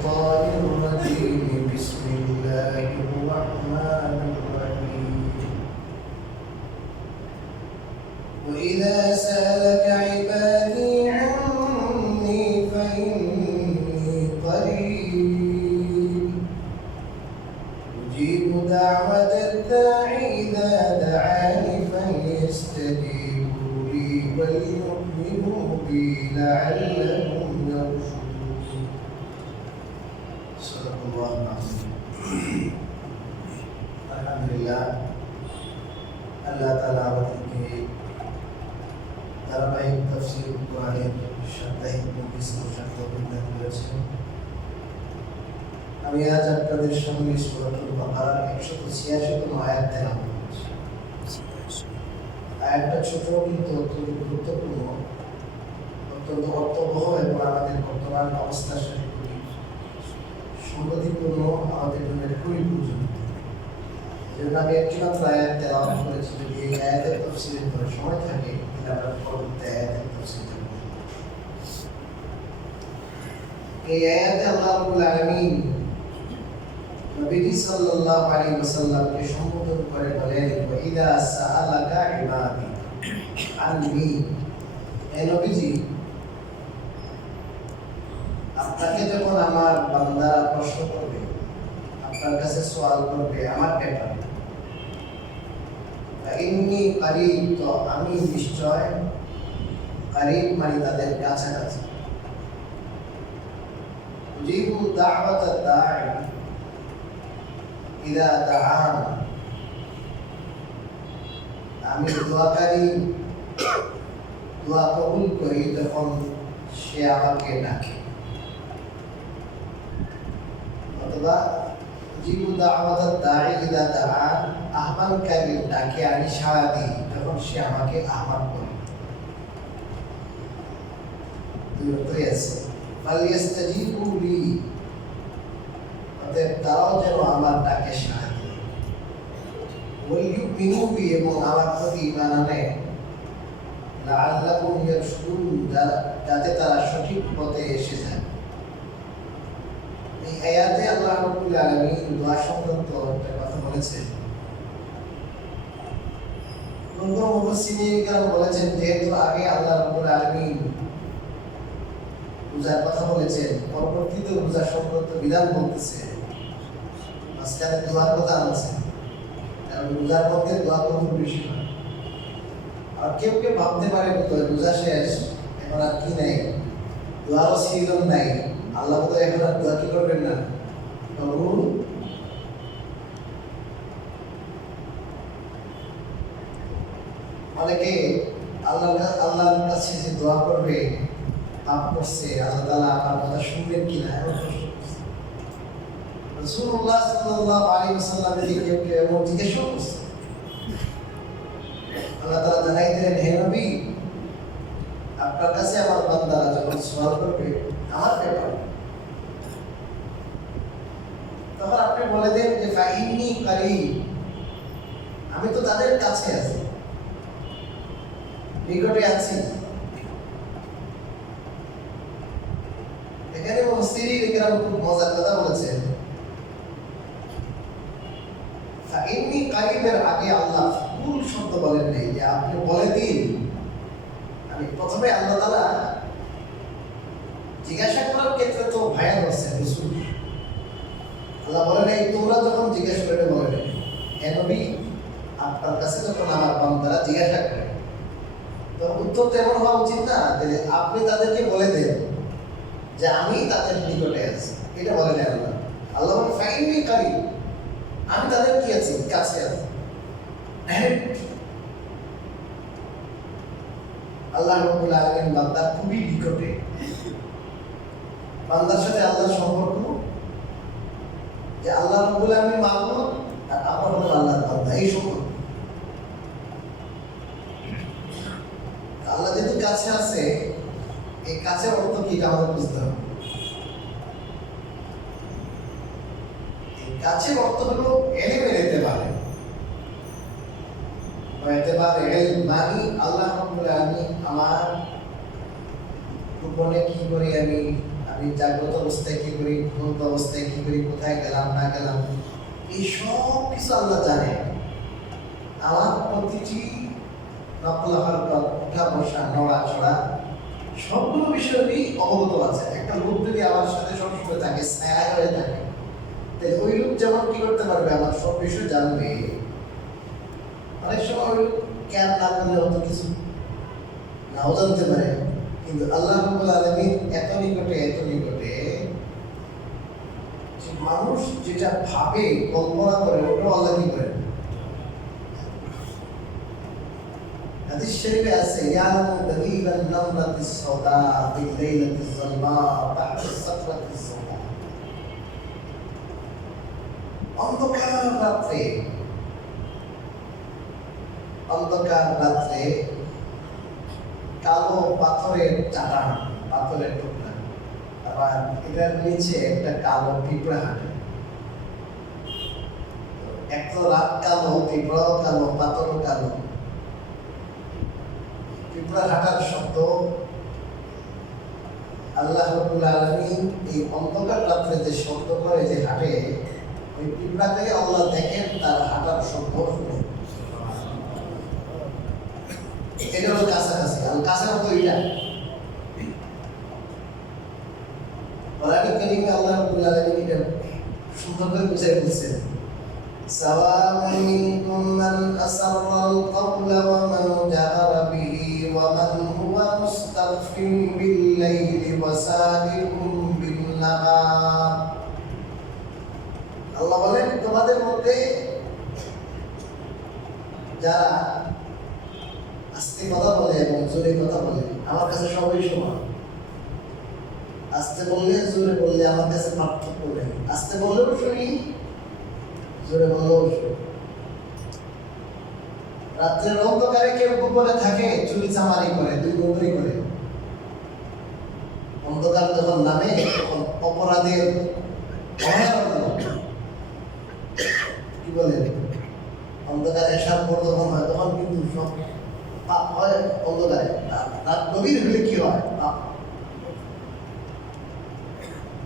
الشيطان الرجيم بسم الله الرحمن الرحيم وإذا سألك عبادي عني فإني قريب أجيب دعوة الداعي إذا دعاني فليستجيبوا لي وليؤمنوا بي لعلهم يرشدون صدق الله العظيم الحمد لله আল্লাহ তাআলা আমাদেরকে ধারাবাহিক তাফসীর কোরআনের সাপ্তাহিক বিশ্লেষণ প্রদান করেছেন। আমি আজ আপনাদের সামনে সূরাতুল বাকারার 186তম আয়াত তেলাওয়াত করছি। আয়াতটা ছোট কিন্তু অত্যন্ত গুরুত্বপূর্ণ, অত্যন্ত অর্থবহ এবং আমাদের বর্তমান অবস্থার সাথে খুবই সংগতিপূর্ণ, আমাদের জন্য খুবই প্রয়োজনীয়। যেমন আমি একটি মাত্র আয়াত তেলাওয়াত করেছি, যদি এই আয়াতের তাফসীরের পরে সময় থাকে তাহলে আমরা পরবর্তী আয়াতের তাফসীর করব। এই আয়াতে আল্লাহ রাব্বুল আলামিন নবী সাল্লাল্লাহু আলাইহি ওয়াসাল্লামকে সম্বোধন করে বলেন, ওয়া ইযা সাআলাকা ইবাদি আননি, হে নবীজি আপনাকে যখন আমার বান্দারা প্রশ্ন করবে, আপনার কাছে সওয়াল করবে আমার ব্যাপারে, ইন্নী করিব, তো আমি নিশ্চয় করিব মানে তাদের কাছাকাছি। উজিবু দাওয়াত দাঈ ইযা দাআন, আমি দোয়াকারী দোয়া কবুল করি যখন সে আমাকে ডাকে, অথবা উজিবু দাওয়াত দাঈ ইযা দাআন, আহ্বানকারীর ডাকে আমি সাড়া দিই যখন সে আমাকে আহ্বান করে। দুটোই আছে। ফালিয়াস্তাজিবু লি, অতএব তারাও যেন আমার ডাকে সাড়া দেয়। ওয়ালিউমিনু বি, এবং আমার প্রতি ঈমান আনে। লাআল্লাহুম ইয়ারশুদুন, যাতে তারা সঠিক পথে এসে যায়। এই আয়াতে আল্লাহ রাব্বুল আলামিন দোয়া সংক্রান্ত একটা কথা বলেছেন। মুফাসসিরিন বলেছেন, যেহেতু আগে আল্লাহ রাব্বুল আলামিন রোজার কথা বলেছেন, পরবর্তীতে রোজা সংক্রান্ত বিধান বলতেছে, মাঝখানে দোয়ার কথা আনছেন, কারণ রোজার মধ্যে দোয়া কবুল বেশি হয়। আর কেউ কেউ ভাবতে পারে রোজা শেষ, এখন আর কি নাই, দোয়ারও সিজন নাই, আল্লাহ তো এখন আর দোয়া কি করবেন না, কবুল। অনেকে আল্লাহর কাছে যে দোয়া করবে, পাপ করছে, আল্লাহ তাআলা আমার কথা শুনবেন কিনা এমন প্রশ্ন করছে। রাসূলুল্লাহ সাল্লাল্লাহু আলাইহি ওয়াসাল্লামের দিকে কেউ এমন জিজ্ঞাসা করছে, আল্লাহ তাআলা জানাই দিলেন, হে নবী আপনার কাছে আমার বান্দারা যখন সওয়াল করবে আমার ব্যাপারে, তখন আপনি বলে দেন যে ফাইন্নী করিব, আমি তো তাদের কাছে আছি, নিকটে আছি। এখানে মুফাসসিরিন ইকরাম খুব মজার কথা বলেছেন। ফাইন্নী করিবের আগে আল্লাহ ফুল শব্দ বলেন নাই, যে আপনি বলে দিন। আমি প্রথমে আল্লাহ তাআলা জিজ্ঞাসা করার ক্ষেত্রে তো ভায়া করছেন রাসূল, আল্লাহ বলেন এই তোমরা যখন জিজ্ঞাসা করে বলেন, হে নবী আপনার কাছে যখন আমার বান্দারা জিজ্ঞাসা করে, তো উত্তর তো এমন হওয়া উচিত না যে আপনি তাদেরকে বলে দেন যে আমি তাদের নিকটে আছি, এটা বলেন আল্লাহ। আল্লাহ বলেন ফাইন্নী করিব, আমি তাদের কি আছি, কাছে আছি। আল্লাহ রাব্বুল আলামিন বান্দার খুবই নিকটে, বান্দার সাথে আল্লাহর সম্পর্ক যে আল্লাহ রাব্বুল আলামিন মাবুদ আর আমরা হলো আল্লাহর বান্দা, এই সম্পর্ক। আল্লাহ যেহেতু কাছে আছে, এই কাছের অর্থ কি আমাদের বুঝতে হবে। এই কাছের অর্থ হলো এলেমের এতেবারে, এতেবারে মানে আল্লাহ রাব্বুল আলামিন আমার গোপনে কি করি আমি আমি জাগ্রত অবস্থায় কি করি, ঘুমন্ত অবস্থায় কি করি, কোথায় গেলাম না গেলাম, এই সব কিছু আল্লাহ জানে। আমার প্রতিটি নকল হরকত, উঠা বসা, নড়াচড়া সবগুলো বিষয়ই অবগত আছে। একটা লোক যদি আমার সাথে সবসময় থাকে, ছায়া হয়ে থাকে, তাহলে ওই লোক যেমন কি করতে পারবে, আমার সব বিষয় জানবে। অনেক সময় ওই লোক জ্ঞান না করলে অত কিছু নাও জানতে পারে, কিন্তু আল্লাহ রাব্বুল আলামিন এত নিকটে যে মানুষ যেটা ভাবে, কল্পনা করে, ওটাও আল্লাহ কি করেন। হাদিস শরীফে আছে, ইয়ালামু দাবিবান নামরাতিস সাওদা ফিল লাইলাতিজ যালমা তাহতা সাকরাতিজ সাওদা। অন্ধকার রাত্রে কালো পাথরের চাটান, পাথরের টুকরা, আবার এটার নিচে একটা কালো পিঁপড়া হাঁটে। এক তো রাত কালো, পিঁপড়াও কালো, পাথরও কালো। পিঁপড়া হাঁটার শব্দ আল্লাহ রাব্বুল আলামিন এই অন্ধকার রাত্রে যে শব্দ করে, যে হাঁটে, ওই পিঁপড়াকে আল্লাহ দেখেন তার হাঁটার শব্দ শুনে। এটা হলো কাছাকাছি। আর কাছাকাছি ওইটা কোরআনে কারীমে আল্লাহ রাব্বুল আলামিন এটা সুন্দর করে বুঝিয়ে বলছেন, সাওয়াউন মিনকুম মান আসাররাল কাওলা ওয়া মান জাহারা বিহি ওয়া মান হুয়া মুস্তাগফিন বিল লাইলি ওয়া সারিকুম বিন নাহার। আল্লাহ বলেন, তোমাদের মধ্যে যারা আস্তে কথা বলে এবং জোরে কথা বলে, আমার কাছে সবই সমান। আস্তে বললে, জোরে বললে আমার কাছে পার্থক্য নেই। আস্তে বললেও শুনি, জোরে বললেও শুনি। রাত্রের অন্ধকারে কেউ গোপনে থাকে, চুরি চামারি করে, দুই নম্বরই করে। অন্ধকার যখন নামে, তখন অপরাধের কি বলে, অন্ধকার এসার পর যখন হয়, তখন কিন্তু সব পাপ হয় অন্ধকারে। রাত গভীর হলে কি হয়? পাপ।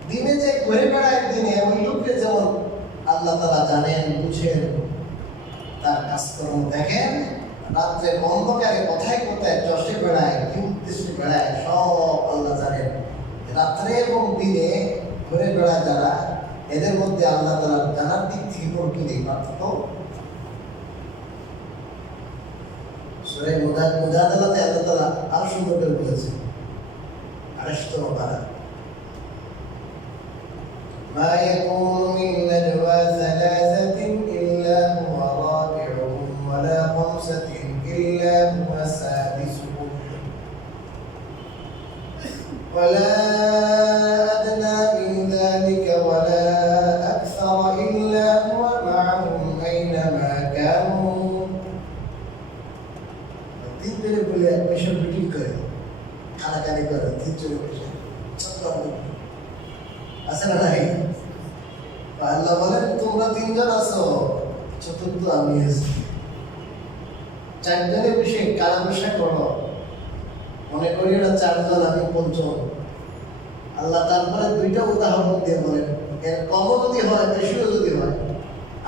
দিনে যে ঘুরে বেড়ায়, দিনে ওই লোককে যেমন আল্লাহ তাআলা জানেন, বুঝেন, তার কাজকর্ম দেখেন। রাত্রে অন্ধকারে কোথায় চষে বেড়ায়, কি উদ্দেশ্যে বেড়ায়, সব আল্লাহ জানেন। রাত্রে এবং দিনে ঘুরে বেড়ায় যারা, এদের মধ্যে আল্লাহ তাআলা জানার দিক থেকে কোনো কি নেই, পার্থক্য। সূরা মুজাদালাতে আল্লাহ তাআলা আরো সুন্দর করে বলেছেন, 28 নম্বর পারা, মা ইয়াকুনু মিন নাজওয়া সালাসাতিন ইল্লা হুয়া রাবিউহুম ওয়া লা খামসাতিন ইল্লা হুয়া সাদিসুহুম ওয়া লা আদনা মিন যালিকা ওয়া লা আকসারা ইল্লা হুয়া মা'আহুম আইনামা কানু। তিনজনে বলে এসব মিটিং করে, খানাকানি করে, তিনজনে বসে আছে না নাই? আল্লাহ বলেন, তোমরা তিনজন আছো, চতুর্থ আমি আছি। চারজনে বসে কারা বসে করো, মনে করি না চারজন, আমি পঞ্চম। আল্লাহ তারপরে দুইটা উদাহরণ দিয়ে বলেন, এর কমও যদি হয়, বেশিও যদি হয়,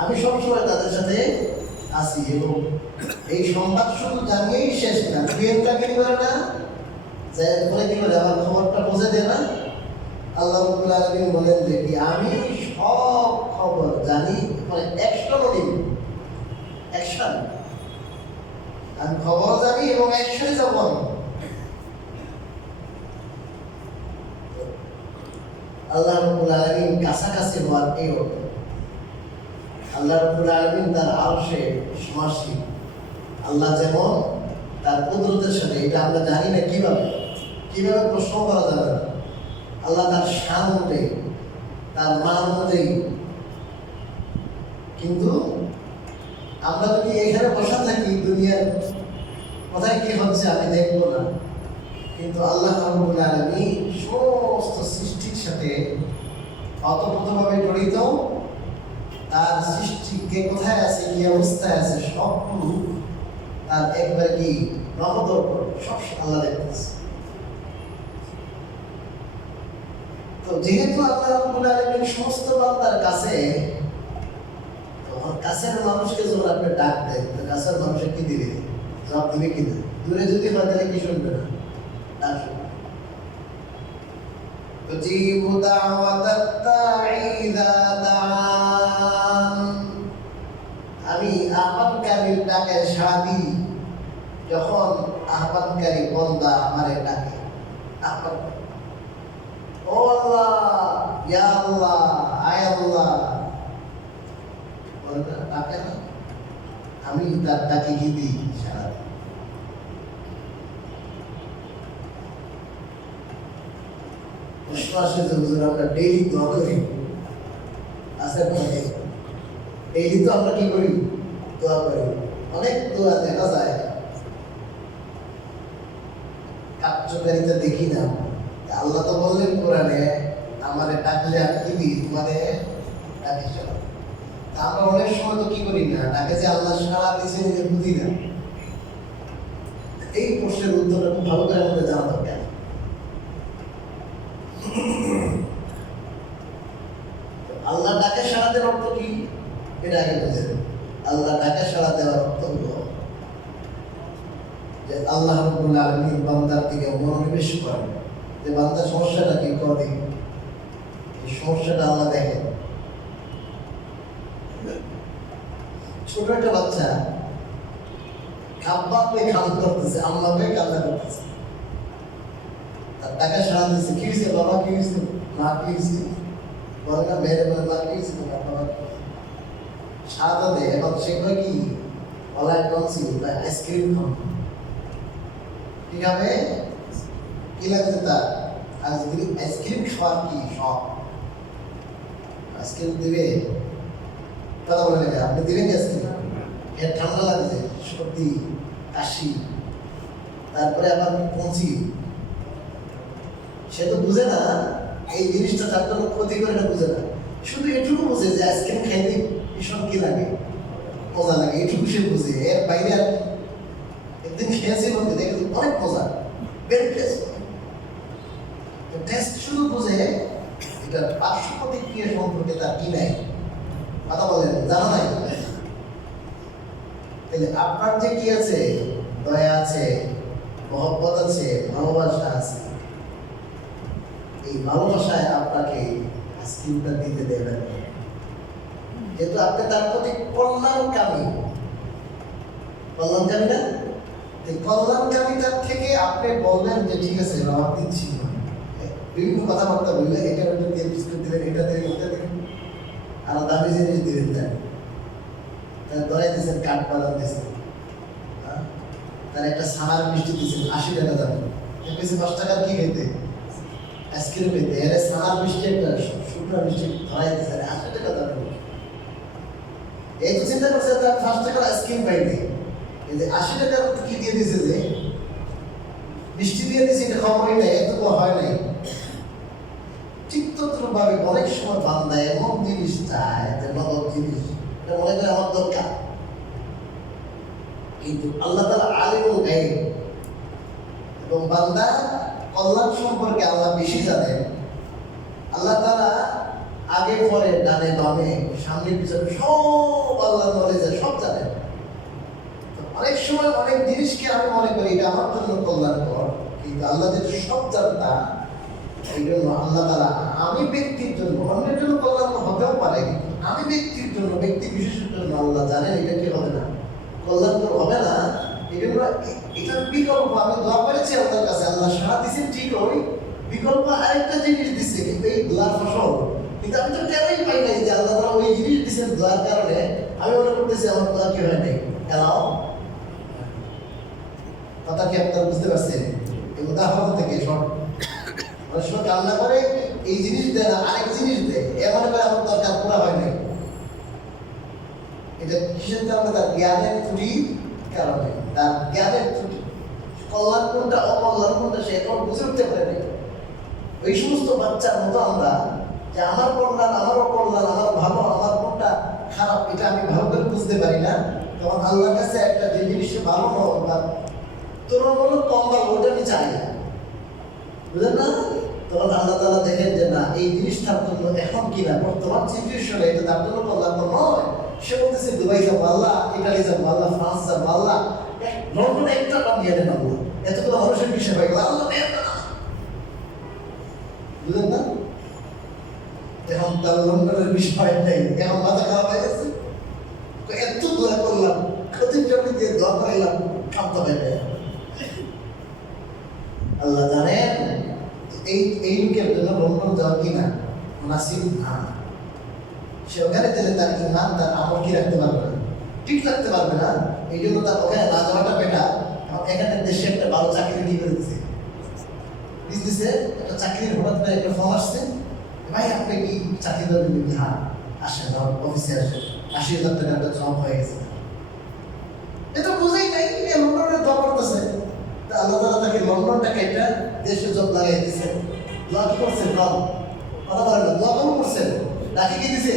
আমি সবসময় তাদের সাথে আছি। এবং এই সংবাদ শুধু জানিয়েই শেষ না, দুইটা কি করে না, যে এরপরে কি করে আমার খবরটা পৌঁছে দেয় না। আল্লাহ রাব্বুল আলামিন বলেন যে কি, আমি সব খবর জানি, মানে অ্যাকশন, আমি খবর জানি এবং অ্যাকশনে যাব। আল্লাহ রাব্বুল আলামিন কাছাকাছি হওয়ার এই অর্থ। আল্লাহ রাব্বুল আলামিন তার আরশে সমাসীন। আল্লাহ যেমন তার কুদরতের সাথে, এটা আমরা জানি না কিভাবে প্রশ্ন করা যাবে না। আল্লাহ তার শান অনুযায়ী, তার মান অনুযায়ী। কিন্তু আমরা যদি এখানে বসা থাকি, দুনিয়ার কোথায় কি হচ্ছে আমি দেখবো না, কিন্তু আল্লাহ রাব্বুল আলামিন সমস্ত সৃষ্টির সাথে অতপ্রতভাবে জড়িত। তার সৃষ্টি কে কোথায় আছে, কি অবস্থায় আছে, সবগুলো তার একবার কি রহমতের উপর সব আল্লাহ দেখতেছে। তো যেহেতু আল্লাহ রাব্বুল আলামিন সমস্ত বান্দার কাছে, তখন কাছের মানুষকে যখন আপনি ডাক দেন, তো কাছের মানুষের কি দিবে? জবাব দিবে কিনা? দূরে যদি হয় তাহলে কি শুনবে না? ডাক শুনবে। উজিবু দাওয়াতাত দাঈ ইযা দাআন, আমি আহ্বানকারীর ডাকে সাড়া দিই যখন আহ্বানকারী বান্দা আমারে ডাকে। আহ্বান, ও আল্লাহ, ইয়া আল্লাহ, আয় আল্লাহ বলে না, ডাকে না, আমি তার ডাকে কি দিই? সাড়া দিই। প্রশ্ন আসে যে হুজুর আমরা ডেইলি দোয়া করি, আছে মানে ডেইলি তো আমরা কি করি? দোয়া করি। অনেক দোয়া দেখা যায় কার্যকারিতা দেখি না। আল্লাহ তো বললেন কোরআনে, আমারে ডাকলে আমি কি দিই? তোমারে ডাকি সাড়া। তা আমরা অনেক সময় তো কি করি না, ডাকে যে আল্লাহ সাড়া দিয়েছে নিজে বুঝি না। এই প্রশ্নের উত্তরটা খুব ভালো করে আমাদের জানা দরকার। আল্লাহ ডাকে সাড়া দেওয়ার অর্থ কি? এটা আগে বুঝেন। আল্লাহ ডাকে সাড়া দেওয়ার অর্থ হলো যে আল্লাহ রাব্বুল আলামিন বান্দার দিকে মনোনিবেশ করেন, যে বান্দার সমস্যাটা কি করে, এই সমস্যাটা আল্লাহ দেখেন। ছোট একটা বাচ্চা খাব্বা পেয়ে খান করতেছে, আম্মা পেয়ে কান্না করতেছে, তার টাকা সাড়া দিচ্ছে। কি হয়েছে বাবা? কি হয়েছে? মা কি হয়েছে? বলে না, মেয়ের বলে মা কি হয়েছে? বাবা সাড়া দেয়। এখন সে কয় কি? অলাইট টনসিল বা আইসক্রিম খান। কি খাবে? কি লাগছে তার? আইসক্রিম খাওয়ার কি শখ? আইসক্রিম দিবে? কথা বলে না, আপনি দিবেন কি আইসক্রিম? এর ঠান্ডা লাগছে, সর্দি, কাশি, তারপরে আবার পৌঁছি। সে তো বুঝে না এই জিনিসটা তার জন্য ক্ষতি করে, না বুঝে না। শুধু এটুকু বুঝে যে আইসক্রিম খাইলে ভীষণ কি লাগে, মজা লাগে, এটুকু সে বুঝে। এর বাইরে আর একদিন খেয়েছি বলতে দেখে অনেক মজা, ভেরি টেস্ট। টেস্ট শুধু বুঝে, এটা পার্শ্ব প্রতিক্রিয়া সম্পর্কে তার কি নাই, কথা বলেন, জানা নাই। তাহলে আপনার যে কি আছে? দয়া আছে, মহব্বত আছে, ভালোবাসা আছে। এই ভালোবাসায় আপনাকে আইসক্রিমটা দিতে দেবেন, যেহেতু আপনি তার প্রতি কল্যাণকামী। কল্যাণকামী না? কল্যাণকামীটার থেকে আপনি বলবেন যে ঠিক আছে আমার দিচ্ছি, বিভিন্ন কথাবার্তা বললেন, এটা দিয়ে বিস্কুট দিলেন, এটা দিয়ে ওটা দিলেন, আর দামি জিনিস দিলেন, দেন তার দরাই দিয়েছেন, কাঠ বাদাম দিয়েছেন, তার একটা সামার মিষ্টি দিয়েছেন 80 টাকা দাম, 5 টাকার কি খেতে? আইসক্রিম খেতে। এর সামার মিষ্টি একটা শুকনো মিষ্টি ধরাই দিয়েছেন 80 টাকা দাম। এই তো চিন্তা করছে তার 5 টাকার আইসক্রিম পাইনি, এই যে 80 টাকার কি দিয়ে দিয়েছে, যে মিষ্টি দিয়ে দিয়েছে, এটা খবরই নাই, এত হয় নাই। ঠিক তদ্রুপভাবে অনেক সময় বান্দা এমন জিনিস চায়, যে নগদ জিনিস, এটা মনে করে আমার দরকার, কিন্তু আল্লাহ তাআলা আলিমুল গায়ব, এবং বান্দা কল্যাণ সম্পর্কে আল্লাহ বেশি জানেন। আল্লাহ তাআলা আগে পরে, ডানে বামে, সামনে পিছনে সব আল্লাহ নলেজে সব জানেন। অনেক সময় অনেক জিনিসকে আমি মনে করি এটা আমার জন্য কল্যাণকর, কিন্তু আল্লাহ যেহেতু সব জানতা, এই জন্য আল্লাহ তাআলা আমি ব্যক্তির জন্য, অন্যের জন্য কল্যাণ হতেও পারে, কিন্তু আমি ব্যক্তির জন্য, ব্যক্তি বিশেষের জন্য আল্লাহ জানেন এটা কি হবে না, কল্যাণকর হবে না। এই জন্য এটার বিকল্প আমি দোয়া করেছি আল্লাহর কাছে, আল্লাহ সাড়া দিয়েছেন ঠিক, ওই বিকল্প আরেকটা জিনিস দিচ্ছে, কিন্তু এই দোয়ার ফসল কিন্তু আমি তো টেরই পাই নাই যে আল্লাহ তাআলা ওই জিনিস দিচ্ছেন দোয়ার কারণে। আমি মনে করতেছি আমার দোয়া কি হয় নাই। কেন? কথা কি আপনারা বুঝতে পারছেন? এই উদাহরণ থেকে সব অনেক সময় কান্না করে এই জিনিস দেয় না, আরেক জিনিস দেয়, এমন করে আমার দরকার পুরা হয় নাই। এটা কিসের কারণে? তার জ্ঞানের ত্রুটির কারণে, তার জ্ঞানের ত্রুটি। কল্যাণ কোনটা, অকল্যাণ কোনটা সে এখন বুঝে উঠতে পারে নাই। ওই সমস্ত বাচ্চার মতো আমরা, যে আমার কল্যাণ, আমার অকল্যাণ, আমার ভালো, আমার কোনটা খারাপ, এটা আমি ভালো করে বুঝতে পারি না। তখন আল্লাহর কাছে একটা যে জিনিস ভালো নয় বা তুলনামূলক কম বা ওটা আমি চাই না, বুঝলেন না? তখন আল্লাহ তাআলা দেখেন যে না এই জিনিসটার জন্য এখন কিনা বর্তমান সিচুয়েশনে এটা তার জন্য কল্যাণ নয়, সে বলতেছে দুবাই যাবো আল্লাহ, ইটালি যাবো আল্লাহ, ফ্রান্স যাবো আল্লাহ, লন্ডনে একটা নাম নিয়ে নেন আল্লাহ, এতগুলো মানুষের বিষয় হয়ে গেল আল্লাহ নেন না, বুঝলেন না? এখন তার লন্ডনের বিষয় নেই, এখন মাথা খারাপ হয়ে গেছে, এত দোয়া করলাম, ক্ষতির জন্য দিয়ে দোয়া করাইলাম, কামতা হয়ে গেল। আল্লাহ জানেন এই লোকের জন্য লন্ডন যাওয়া কিনা মুনাসিব না। সে ওখানে গেলে তার ইমান তার আমল কি রাখতে পারবে না, ঠিক রাখতে পারবে না। এই জন্য তার ওখানে না যাওয়াটা বেটার। এখানে দেশে একটা ভালো চাকরি কি করে দিচ্ছে, দিচ্ছে একটা চাকরির হঠাৎ করে একটা ফোন আসছে, ভাই আপনি কি চাকরি দেবেন? হ্যাঁ আসেন, অফিসে আসেন, ৮০,০০০ টাকা একটা জব হয়ে গেছে। এটা বুঝেই নাই লন্ডনে দোয়া করতেছে, আল্লাহ তাআলা তাকে লন্ডনটাকে একটা দেশে জব লাগাই দিয়েছে। দোয়া কি করছেন? কম কথা বলেন না, দোয়া কম করছেন, ডাকি কি দিছে?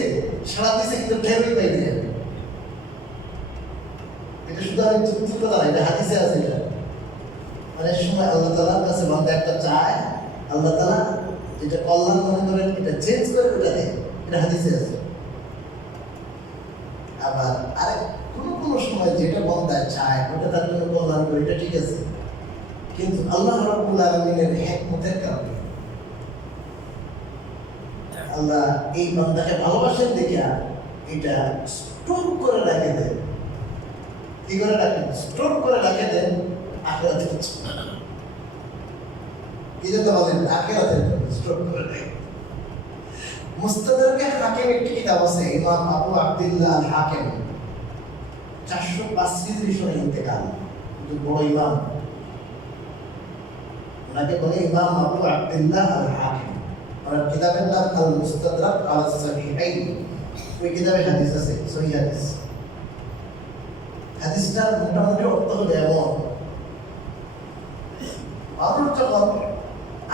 সারা দিছে, কিন্তু ঠেরই পাই দিয়ে। এটা শুধু আমি যুক্তি কথা না, এটা হাদিসে আছে। এটা অনেক সময় আল্লাহ তাআলার কাছে বান্দা একটা চায়, আল্লাহ তাআলা যেটা কল্যাণ মনে করেন এটা চেঞ্জ করে ওটা দেয়, এটা হাদিসে আছে। আবার আরেক কোনো সময় যেটা বান্দা চায় ওটা তার জন্য কল্যাণ করে, এটা ঠিক আছে, কিন্তু আল্লাহ রাব্বুল আলামিনের হিকমতের কারণে আল্লাহ এই বান্দাকে ভালোবাসেন দেখে এটা স্টোর করে রাখে দেন। কি করে রাখেন? স্টোর করে রাখে দেন আখিরাতে। কি জন্য বলেন আখিরাতে স্টোর করে রাখে? মুস্তাদরাকে হাকিম একটি কিতাব আছে, ইমাম আবু আব্দুল্লাহ আল হাকিম, 405 হিজরি ইন্তেকাল, বড় ইমাম, ওনাকে বলে ইমাম আবু আব্দুল্লাহ আল হাকিম। আর কিতাবের নাম আল মুস্তাদরাক আলা সাহিহাইন। ওই কিতাবে হাদিস আছে, সহিহ হাদিস। হাদিসটার মোটামুটি অর্থ হলো এমন, মানুষ যখন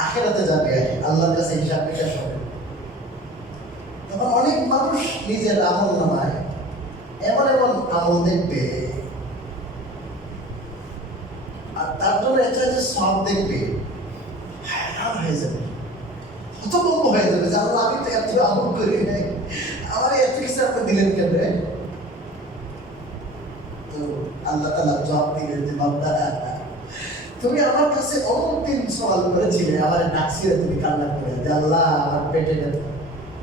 আখিরাতে যাবে, আল্লাহর কাছে হিসাব নিকাশ হবে, তখন অনেক মানুষ নিজের আমল নামায় এমন এমন আমল দেখবে, আর তার জন্য একটা যে সব দেখবে, হায়রান হয়ে যাবে, হতভম্ব হয়ে যাবে যে আল্লাহ আমি তো এত আমল করি নাই, আমার এত কিছু আপনি দিলেন কেন? তো আল্লাহ তাআলা জবাব দিলেন যে বান্দা, তুমি আমার কাছে অনেক দিন সওয়াল করেছিলে, আমার ডাকছিলে, তুমি কান্না করে যে আল্লাহ আমার পেটে ব্যথা,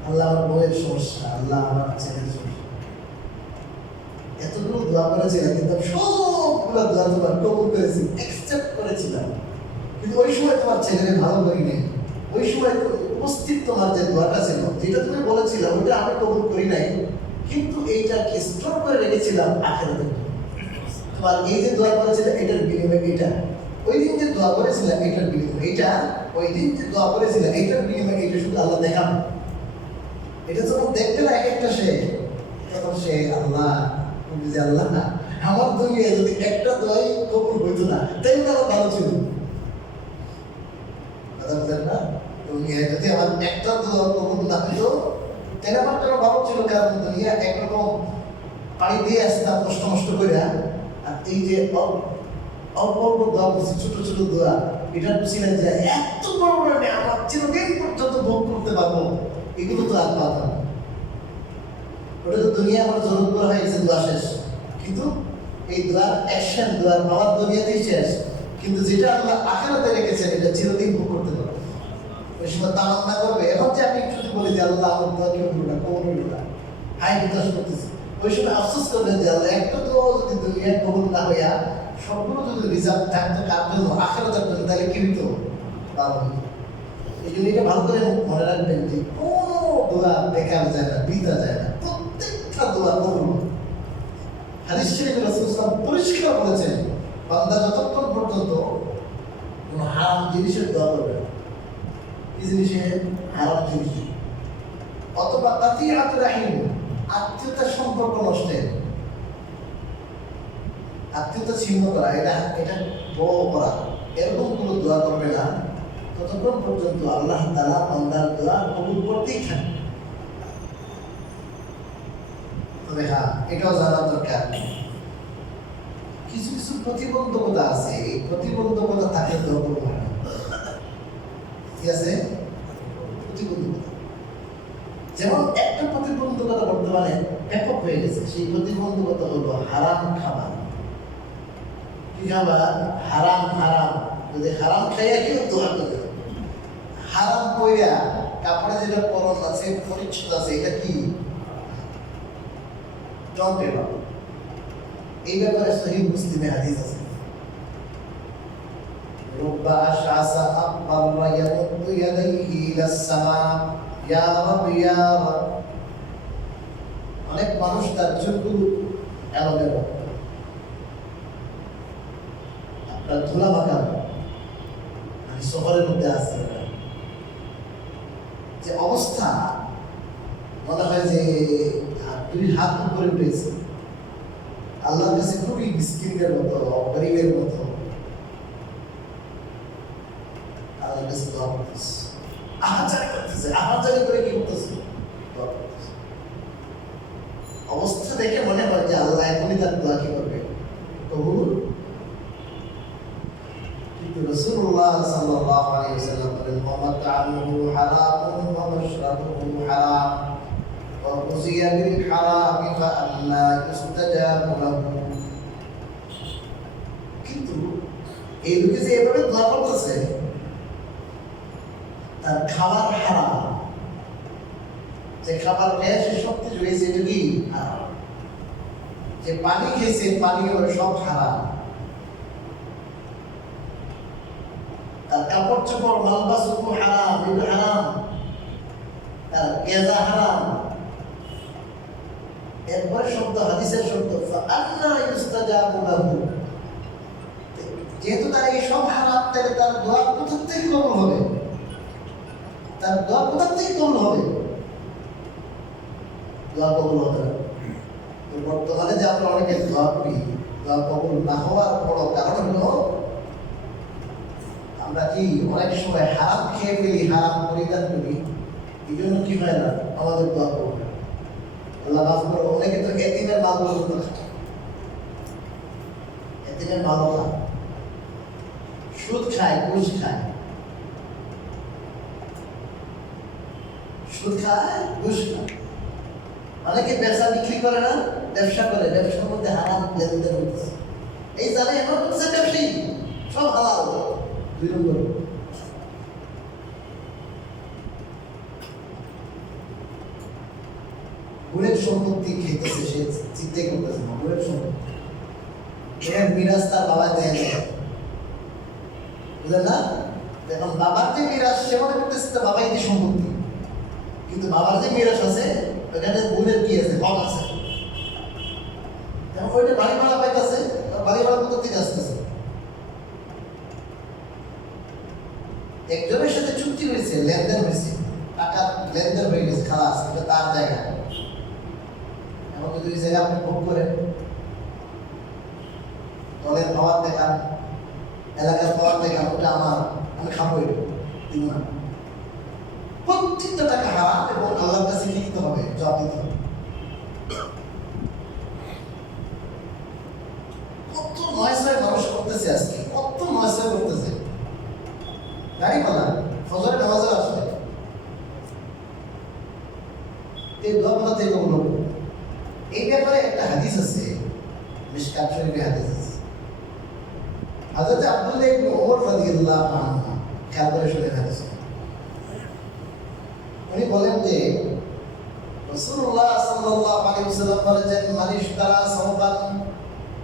আল্লাহ আমার বউয়ের সমস্যা, আল্লাহ আমার ছেলের সমস্যা, এতগুলো দোয়া করেছিলাম, কিন্তু সবগুলো দোয়া তোমার কবুল করেছি, অ্যাকসেপ্ট করেছিলাম, কিন্তু ওই সময় তোমার ছেলেকে ভালো করি নাই, ওই সময় উপস্থিত তোমার যে দোয়াটা ছিল, যেটা তুমি বলেছিলে ওইটা আমি কবুল করি নাই, কিন্তু এইটাকে স্টোর করে রেখেছিলাম আখিরাতের জন্য। তোমার এই যে দোয়া করেছিলে এটার বিনিময়ে এটা, ওই দিন যে দোয়া করেছিলে এটার বিনিময়ে এটা, ওই দিন যে দোয়া করেছিলে এটার বিনিময়ে এটা, শুধু আল্লাহ দেখাবো। এটা যখন দেখতে না এক একটা সে, তখন সে আল্লাহ যে আল্লাহ না, আমার দুনিয়া যদি একটা দোয়াই কবুল হইতো না তাই আমার ভালো ছিল, কথা বলেন না? দুনিয়ায় যদি আমার একটা দোয়া কবুল না হইতো তাহলে আমার জন্য ভালো ছিল, কারণ দুনিয়া একরকম পানি দিয়ে আসতাম কষ্ট মষ্ট করে, আর এই যে অল্প অল্প দোয়া করছি, ছোট ছোট দোয়া, এটা ছিলেন যে এত বড় বড় আমার চিরদিন পর্যন্ত ভোগ করতে পারবো, এগুলো তো আর পাতাম। ওটা তো দুনিয়া আমার জরুর করা হয়ে গেছে, দোয়া শেষ, কিন্তু এই দোয়ার অ্যাকশন, দোয়ার পাওয়ার দুনিয়াতেই শেষ, কিন্তু যেটা আল্লাহ আখিরাতে রেখেছেন এটা চিরদিন ভোগ করতে পারবো। ওই সময় তামান্না করবে, এখন যে আমি একটু বলি যে আল্লাহ আমার দোয়া কেউ হলো না, কবুল হলো না, হাই বিকাশ করতেছি, ওই সময় আফসোস করবেন যে আল্লাহ একটা দোয়া যদি দুনিয়ায় কবুল না হইয়া সবগুলো যদি রিজার্ভ থাকতো কার জন্য? আখিরাতের জন্য, তাহলে কি হইতো? ভালো হইতো। এই জন্য এটা ভালো করে মনে রাখবেন যে কোনো দোয়া বেকার যায় না, বৃথা যায় না, প্রত্যেকটা দোয়া কবুল। হাদিস শরীফে রাসূল সাল্লাল্লাহু আলাইহি ওয়াসাল্লাম পরিষ্কার বলেছেন, বান্দা যতক্ষণ পর্যন্ত কোনো হারাম জিনিসের দোয়া করবে না, কি জিনিসের? হারাম জিনিস, অথবা কাতিআতুর রাহিম, আত্মীয়তার সম্পর্ক নষ্টের, আত্মীয়তা ছিন্ন করা, এটা বড় করা, এরকম কোনো দোয়া করবে না ততক্ষণ পর্যন্ত আল্লাহ তাআলা বান্দার দোয়া কবুল করতেই থাকবে। তবে হ্যাঁ, এটাও জানা দরকার, কিছু কিছু প্রতিবন্ধকতা আছে, এই প্রতিবন্ধকতা থাকে দোয়া কবুল হয় না। ঠিক আছে? প্রতিবন্ধকতা। যেমন একটা প্রতিবন্ধকতা বর্তমানে ব্যাপক হয়ে গেছে, সেই প্রতিবন্ধকতা হলো হারাম খাবার। কি খাবার? হারাম। যদি হারাম খাইয়া কেউ দোয়া করে, হারাম কইরা কাপড়ে যেটা পরন আছে, পরিচ্ছদ আছে, এটা কি যন্ত্রে পাবো। এই ব্যাপারে সহিহ মুসলিমে হাদিস আছে, রুব্বা আশআসা আকবার ইয়ামুদ্দু ইয়াদাইহি ইলাস সামা ইয়া রাব ইয়া রাব। অনেক মানুষ তার চুলগুলো এলোমেলো, আপনার ধুলা মাখা, আমি শহরের মধ্যে আসছি, যে অবস্থা মনে হয় যে দুই হাত উপরে উঠেছে, আল্লাহর কাছে খুবই মিসকিনদের মতো, গরিবের মতো আল্লাহর কাছে দোয়া করতেছে, আহাজারি করতেছে। আহাজারি করে কি করতেছে? দোয়া করতেছে। অবস্থা দেখে মনে হয় যে আল্লাহ এখনই তার দোয়া কি করবে, কবুল। কিন্তু রাসূলুল্লাহ সাল্লাল্লাহু আলাইহি ওয়াসাল্লাম বলেন, মাতা'মুহু হারামুন ওয়া মাশরাবুহু হারাম ওয়া গুযিয়া বিল হারামি ফাআন্না ইউস্তাজাবু লাহু। কিন্তু এই লোকে যে এভাবে দোয়া করতেছে, তার খাবার হারাম, যে খাবার খেয়ে সে শক্তি জুড়েছে এটা কি হারাম, যে পানি খেয়েছে পানিও সব হারাম, তার কাপড় চোপড় মালবাস হারাম, এটা হারাম, তার গেজা হারাম। এরপরে শব্দ, হাদিসের শব্দ ফাআন্না ইউস্তাজাবু লাহু। যেহেতু তার এই সব হারাম, তাহলে তার দোয়া কোথা থেকে কবুল হবে? তার দোয়া কোথা থেকে কবুল হবে? দোয়া কবুল হবে না। তো বর্তমানে যে আমরা অনেকে দোয়া করি, দোয়া কবুল না হওয়ার বড় কারণ হলো আমরা কি অনেক সময় হারাম খেয়ে ফেলি, হারাম পরিধান করি, এই জন্য কি হয় না, আমাদের দোয়া কবুল হয়। আল্লাহ মাফ করো। অনেকে তো এতিমের মালগুলো খায়, এতিমের মালও খায়, সুদ খায়, ঘুষ খায়, সুদ খায়, ঘুষ খায়। অনেকে ব্যবসা বিক্রি করে না, ব্যবসা করে, ব্যবসার মধ্যে হারাম লেনদেন হইতেছে। এই জানে এমন হচ্ছে ব্যবসায়ী সব হালাল। 2 নম্বর, গুণের সম্পত্তি খেতেছে, সে চিন্তা করতেছে না, গুণের সম্পত্তি এর মিরাজ তার বাবা দেয় না, বুঝলেন না? এখন বাবার যে মিরাজ সে মনে করতেছে তার বাবাই কি সম্পত্তি, কিন্তু বাবার যে মিরাজ আছে ওখানে গুণের কি আছে, হক আছে। এখন ওইটা বাড়ি ভাড়া পাইতেছে, বাড়ি ভাড়া কোথা থেকে আসতেছে? একজনের সাথে চুক্তি হয়েছে, লেনদেন হয়েছে, টাকা লেনদেন হয়ে গেছে, খালাস, এটা তার জায়গা। এখন যদি ওই জায়গা আপনি ভোগ করেন, দলের পাওয়ার দেখান, এলাকার পাওয়ার দেখান, ওটা আমার, আমি খাবো, এটা দিব না। প্রত্যেকটা টাকা হারাম এবং আল্লাহর কাছে কি দিতে হবে, জবাব দিতে হবে। কত নয়সয় মানুষ করতেছে আজকে, কত নয়সয় করতেছে, গাড়ি পালা ফজরে নামাজে আসলে এই দোয়া পালা থেকে কবুল হবে। এই ব্যাপারে একটা হাদিস আছে, মিশকাত শরীফে হাদিস আছে, হযরত আব্দুল্লাহ ইবনে ওমর রাদিয়াল্লাহু আনহু, খেয়াল করে শুনেন হাদিস। উনি বলেন যে রাসূলুল্লাহ সাল্লাল্লাহু আলাইহি ওয়াসাল্লাম বলেছেন, মান ইশতারা সাওবান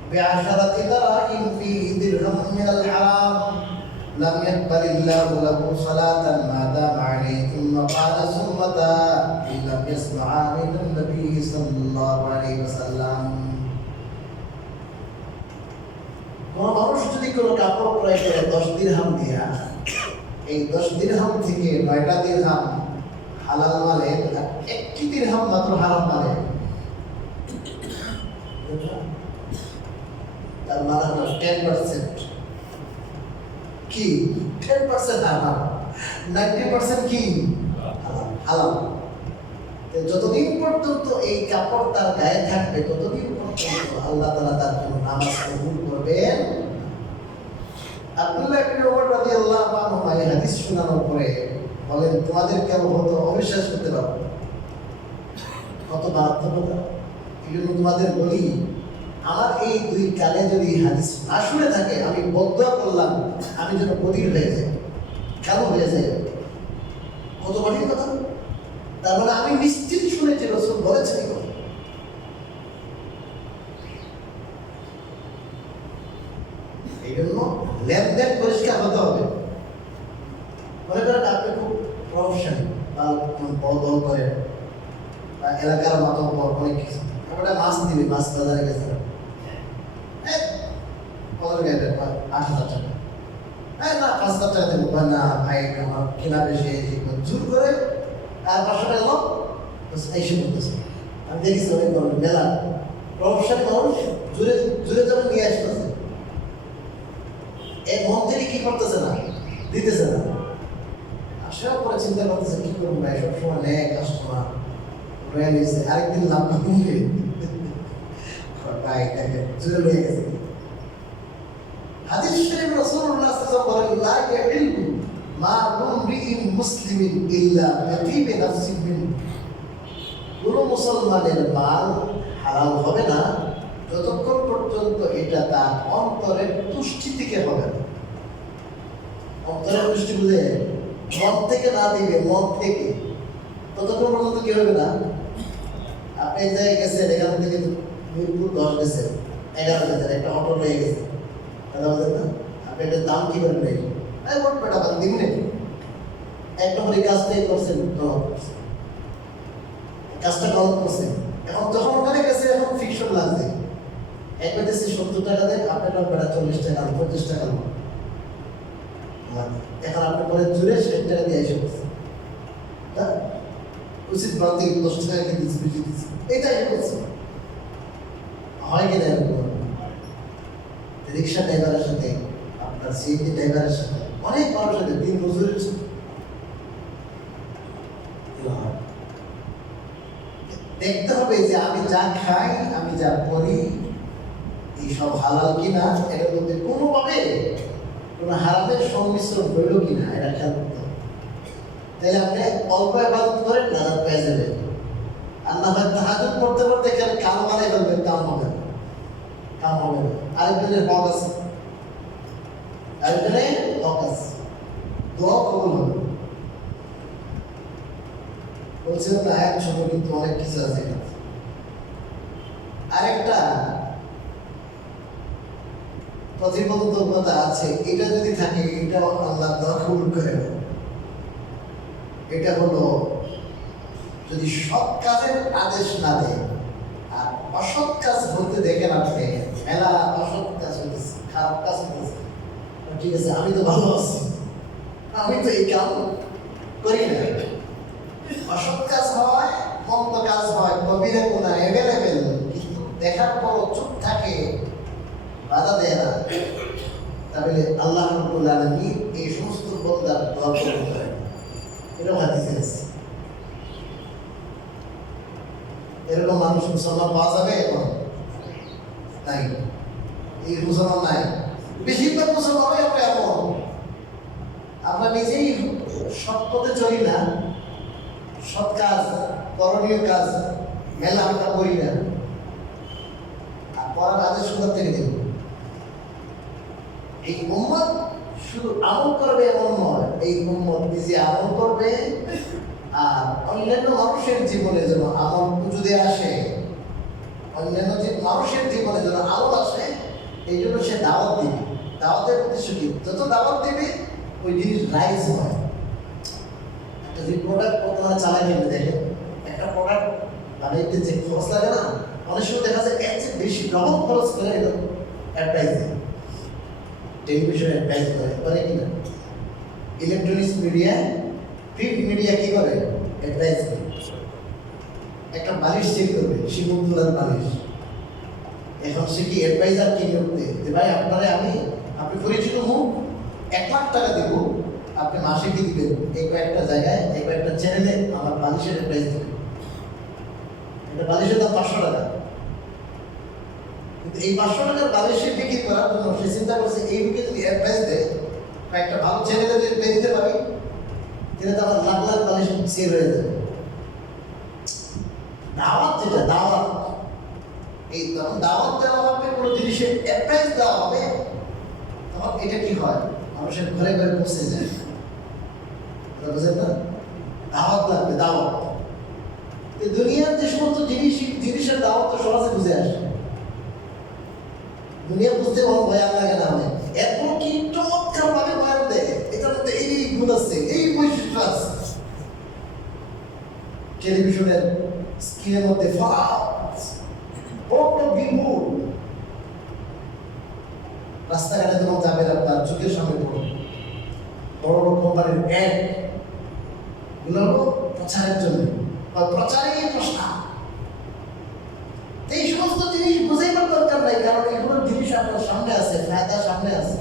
বিআশারাতি দারাহিম ফি দিরহাম মিনাল হারাম লাম ইয়াকবালিল্লাহু লাহু সালাতান মা দামা আলাইহি থুম্মা ক্বালা সুম্মাতা ইল্লাম ইয়াসমা'a মিনান নবী সাল্লাল্লাহু আলাইহি ওয়াসাল্লাম। কোন মানুষ যদি কোনো কাপড় ক্রয় করে 10 দিরহাম দিয়া, এই 10 দিরহাম থেকে 9টা দিরহাম হালাল মালে, একটি দিরহাম মাত্র হারাম মালে, তার মানে হলো 10% কি, 10% হারাম, 90% কি হালাল। যতদিন পর্যন্ত এই কাপড় তার গায়ে থাকবে, ততদিন পর্যন্ত আল্লাহ তাআলা তার জন্য নামাজ কবুল করবেন। আব্দুল্লাহ ইবনে ওমর রাদিয়াল্লাহু আনহু এই হাদিস শোনানোর পরে বলেন তোমাদের কেমন হতো অবিশ্বাস করতে পারো, কত মারাত্মকতা। এই জন্য তোমাদের বলি, আমার এই দুই কানে যদি হাদিস না শুনে থাকে, আমি বদদুয়া করলাম আমি যেন বধির হয়ে যাই, কালো হয়ে যাই। কত কঠিন কথা। তার মানে আমি নিশ্চিত শুনেছি রাসূল বলেছেন এই কথা। এই জন্য লেনদেন পরিষ্কার হতে হবে। মনে করেন আপনি খুব প্রফেশনাল বা বড় দল করেন বা এলাকার মাতব্বর অনেক কিছু, ওটা মাছ দিবে, মাছ বাজারে গেছে, কত টাকা 8,000 টাকা, না 5,000 টাকা দেবো, না ভাই আমার কেনা বেশি, জোর করে আর 500 টাকা লোক এসে বলতেছে। আমি দেখেছি অনেক বড় মেলা প্রফেশনাল মানুষ জুড়ে জুড়ে যাবে নিয়ে আসতেছে, এই মন্ত্রী কি করতেছে না, দিতেছে না। আসার পরে চিন্তা করতেছে কি করবো ভাই, সবসময় নেয় কাস্টমার রয়ে নিয়েছে, আরেকদিন লাভ কমবে ভাই জুড়ে লয়ে গেছে। হাদিস শরীফ রাসূলুল্লাহ সাল্লাল্লাহু আলাইহি ওয়াসাল্লাম বলেন, লা ইয়াহিল্লু মা মুমরিইন মুসলিমিন ইল্লা বিতিবি নাফসিন মিন। কোন মুসলমানের মাল হালাল হবে না যতক্ষণ পর্যন্ত এটা তার অন্তরের তুষ্টি থেকে হবে না। অন্তরের তুষ্টি বুঝে মন থেকে না দিবে, মন থেকে, ততক্ষণ পর্যন্ত কি হবে না। আপনি এক জায়গায় গেছেন, এখান থেকে মিরপুর 10 গেছেন, 11 গেছেন, একটা অটো রয়ে গেছে, কথা বলছেন না, আপনি এটার দাম কি করে নেই, ওট পেটা বাদ দিন নাকি, এক নম্বর কাজটাই করছেন, কাজটা গলত করছেন। এখন যখন ওখানে গেছে, এখন ফিকশন লাগছে, এক পেতেছে 70 টাকা দেয়, আপনার বেড়া 40 টাকা 50 টাকা, এখন আপনি পরে জুড়ে 60 টাকা দিয়ে এসে বলছে, উচিত বাড়তে 10 টাকা কিনতেছে, বেশি দিচ্ছে, এইটাই বলছে। হয় কিনা এরকম রিক্সা ড্রাইভারের সাথে, আপনার সিএনজি ড্রাইভারের সাথে, অনেক মানুষের সাথে, দিন মজুরের সাথে দেখতে হবে যে আমি যা খাই, আমি যা করি, এইসব হালাল কিনা, এটার মধ্যে কোনোভাবে কোনো হারামের সংমিশ্রণ হইল কিনা, এটা খেয়াল করতে হবে। তাহলে আপনি অল্প ইবাদত করেন, নাজাত পেয়ে যাবেন। আর না হয় তাহাজ্জুদ পড়তে পড়তে এখানে কাম বানাই ফেলবেন, কাম হবে না, কাম হবে না। আরেকজনের হক আছে, আরেকজনের হক আছে, দোয়া কবুল হবে। বলছিলাম না এক ছোট, কিন্তু অনেক কিছু আছে। আরেকটা প্রতিবন্ধকতা আছে, এটা যদি থাকে, এটা আল্লাহ দোয়া কবুল করে না। এটা হলো যদি সৎ কাজের আদেশ না দেয় আর অসৎ কাজ বলতে দেখেন আপনি, মেলা অসৎ কাজ হইতেছে, খারাপ কাজ হইতেছে, ঠিক আছে আমি তো ভালো আছি, আমি তো এই কাম করি না। অসৎ কাজ হয়, মন্দ কাজ হয়, কবিরা গুনাহ অ্যাভেলেবেল, কিন্তু দেখার পর চুপ থাকে, বাধা দেয় না, তাহলে আল্লাহ রাব্বুল আলামিন এই সমস্ত বান্দার দোয়া কবুল করেন। এটা হাদিসে আছে। এরকম মানুষ মুসলমান পাওয়া যাবে এখন? নাই, এই মুসলমান নাই। বেশিরভাগ মুসলমানই আমরা এমন, আমরা নিজেই সৎ পথে চলি না, সৎ কাজ, করণীয় কাজ মেলা আমরা করি না, আর পড়ার আদেশ কোথা থেকে দেব? এই উম্মত শুধু আমল করবে এমন নয়, এই উম্মত নিজে আমল করবে আর অন্যান্য মানুষের জীবনে যেন আমল যদি আসে, অন্যান্য যে মানুষের জীবনে যেন আমল আসে, এই জন্য সে দাওয়াত দিবে। দাওয়াতের উদ্দেশ্য কি? যত দাওয়াত দিবে ওই জিনিস রাইজ হয়। একটা যে প্রোডাক্ট আপনারা চালাই নেবে, দেখেন একটা প্রোডাক্ট বানাইতে যে খরচ লাগে না, অনেক সময় দেখা যায় এর চেয়ে বেশি ডবল খরচ করে অ্যাডভাইস দেয়, টেলিভিশন অ্যাডভাইস করে কিনা, ইলেকট্রনিক্স মিডিয়া, প্রিন্ট মিডিয়া কি করে অ্যাডভাইস করে। একটা বালিশ চেক করবে, শিমুলতুলার বালিশ, এখন সে কি অ্যাডভাইজার কি করতে যে ভাই আপনারে আপনি পরিচিত মুখ, 1 লাখ টাকা দেব, আপনি মাসে কি দিবেন, এই কয়েকটা জায়গায়, এই কয়েকটা চ্যানেলে আমার বালিশের অ্যাডভাইস দেবেন। একটা বালিশের দাম 500 টাকা, কিন্তু এই 500 টাকার বালিশে বিক্রি করার জন্য সে চিন্তা করছে এই বুকে যদি অ্যাডভাইস দেয়, কয়েকটা ভালো চ্যানেলে যদি দিতে পারি, তাহলে তো আমার লাখ লাখ বালিশ সেভ হয়ে যাবে। দাওয়াত যেটা দাওয়াত, এই তখন দাওয়াত দেওয়া হবে, কোনো জিনিসের অ্যাডভাইস দেওয়া হবে, তখন এটা কি হয়, মানুষের ঘরে ঘরে পৌঁছে যায়। বুঝলেন না? দাওয়াত লাগবে, দাওয়াত। দুনিয়ার যে সমস্ত জিনিসের দাওয়াত তো সহজে বুঝে আসে, দুনিয়া বুঝতে কোনো ভয়ান লাগে না। আমি এরপর কি চমৎকার ভাবে বয়ান দেয়, এটার মধ্যে এই গুণ আছে, এই বৈশিষ্ট্য আছে। টেলিভিশনের স্ক্রিনের মধ্যে বড় বিলবোর্ড, রাস্তাঘাটে যখন যাবেন আপনার চোখের সামনে পড়ো বড় বড় কোম্পানির অ্যাড, এগুলো হলো প্রচারের জন্য বা প্রচারের প্রসার। এই সমস্ত জিনিস বুঝাইবার দরকার নাই, কারণ এগুলো জিনিস আপনার সামনে আছে, ফায়দা সামনে আছে।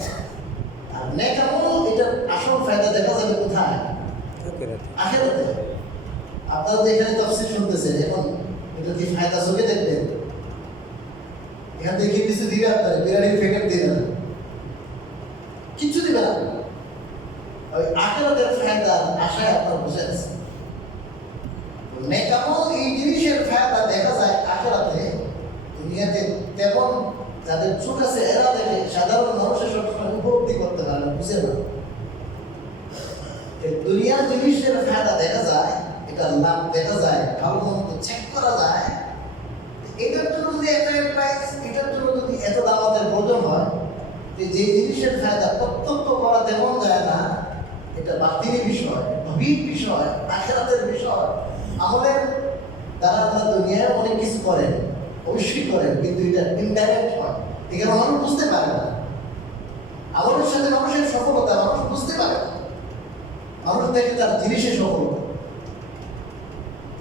আর নেকামল এটার আসল ফায়দা দেখা যাবে কোথায়? আখিরাতে। আপনারা তো এখানে তাফসীর শুনতেছেন, এখন এটা কি ফায়দা চোখে দেখবেন? এখান থেকে কিছু দিবে আপনার, বিরিয়ানির প্যাকেট দিবে না, কিচ্ছু দিবে না। ওই আখিরাতের ফায়দা আশায় আপনার বসে আছে। নেকামল এই জিনিসের ফায়দা দেখা যায় আখিরাতে। দুনিয়াতে তেমন যাদের চোখ আছে এরা দেখে, সাধারণ মানুষের সবসময় উপলব্ধি করতে পারে না, বুঝে না। দুনিয়ার জিনিসের ফায়দা দেখা যায়, এটার লাভ দেখা যায়, ভালো মন্দ চেক করা যায়। এটার জন্য যদি এত প্রাইস, এটার জন্য যদি এত দাওয়াতের প্রয়োজন হয়, যে জিনিসের ফায়দা প্রত্যক্ষ করা তেমন যায় না, এটা বাতিলের বিষয়, নবীর বিষয়, আখিরাতের বিষয়। আমলের দ্বারা আমরা দুনিয়ায় অনেক কিছু করেন, অবশ্যই করেন, কিন্তু এটা ইনডাইরেক্ট হয়, এখানে মানুষ বুঝতে পারে না। আমলের সাথে মানুষের সফলতা মানুষ বুঝতে পারে না, মানুষ দেখে তার জিনিসের সফলতা।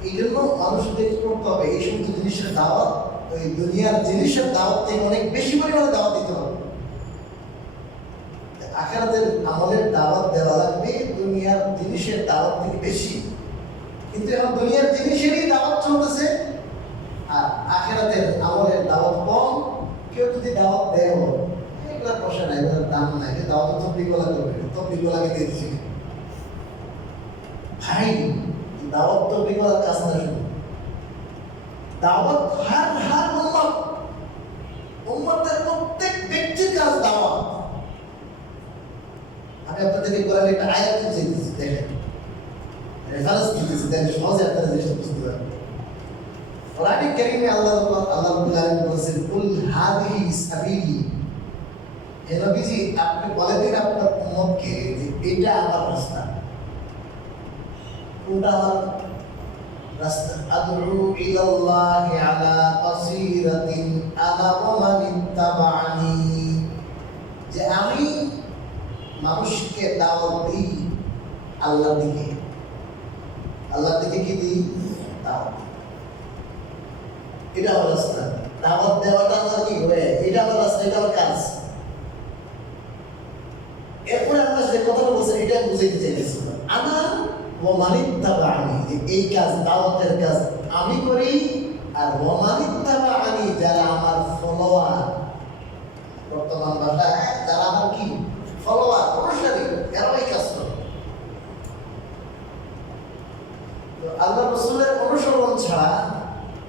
এই জন্য মানুষদের করতে হবে এই সমস্ত জিনিসের দাওয়াত, ওই দুনিয়ার জিনিসের দাওয়াত থেকে অনেক বেশি পরিমাণে দাওয়াত দিতে হবে। আখিরাতের আমলের দাওয়াত দেওয়া লাগবে দুনিয়ার জিনিসের দাওয়াত থেকে বেশি। কিন্তু এখন দুনিয়ার জিনিসেরই দাওয়াত চলতেছে আর আখিরাতের আমলের দাওয়াত কম। কেউ যদি দাওয়াত দেয়, এগুলো বসে না, এগুলোর দাম নাই, দাওয়াত তবলিগওয়ালা করবে, তবলিগওয়ালাকে দিয়ে দিচ্ছে। ভাই, দাওয়াত তবলিগওয়ালার কাজ না, শুধু দাওয়াত হার উম্মতের প্রত্যেক ব্যক্তির কাজ দাওয়াত। আমি আপনাদেরকে কোরআনে একটা আয়াত খুঁজে দিচ্ছি, দেখেন, রেফারেন্স দিতেছি, দেখেন সহজে আপনারা জিনিসটা বুঝতে পারবেন। কোরআনে কারীমে আল্লাহ রাব্বুল আলামিন বলেছেন, কুল হাদিহি সাবিলি, হে নবীজি আপনি বলে দিন আপনার উম্মতকে যে এটা আমার রাস্তা। কোনটা আমার রাস্তা? আদউ ইলাল্লাহি আলা বাসীরাতিন আনা ওয়া মান ইত্তাবা'আনি, যে আমি মানুষকে দাওয়াত দিই আল্লাহর দিকে। আল্লাহর দিকে কি দিই? দাওয়াত। এটা আমার রাস্তা, দাওয়াত দেওয়াটা আমার কি হবে, এটা আমার রাস্তা, এটা আমার কাজ। এরপরে আমরা যে কথাটা বলছি এটা বুঝাইতে চাইতেছি, আনা ওয়া মান ইত্তাবা'আনি, যে এই কাজ দাওয়াতের কাজ আমি করি, আর ওয়া মান ইত্তাবা'আনি যারা আমার ফলোয়ার, বর্তমান ভাষায় যারা আমার কি ফলোয়ার, অনুসারী, এরাও এই কাজ করে। আল্লাহ রাসূলের অনুসরণ ছাড়া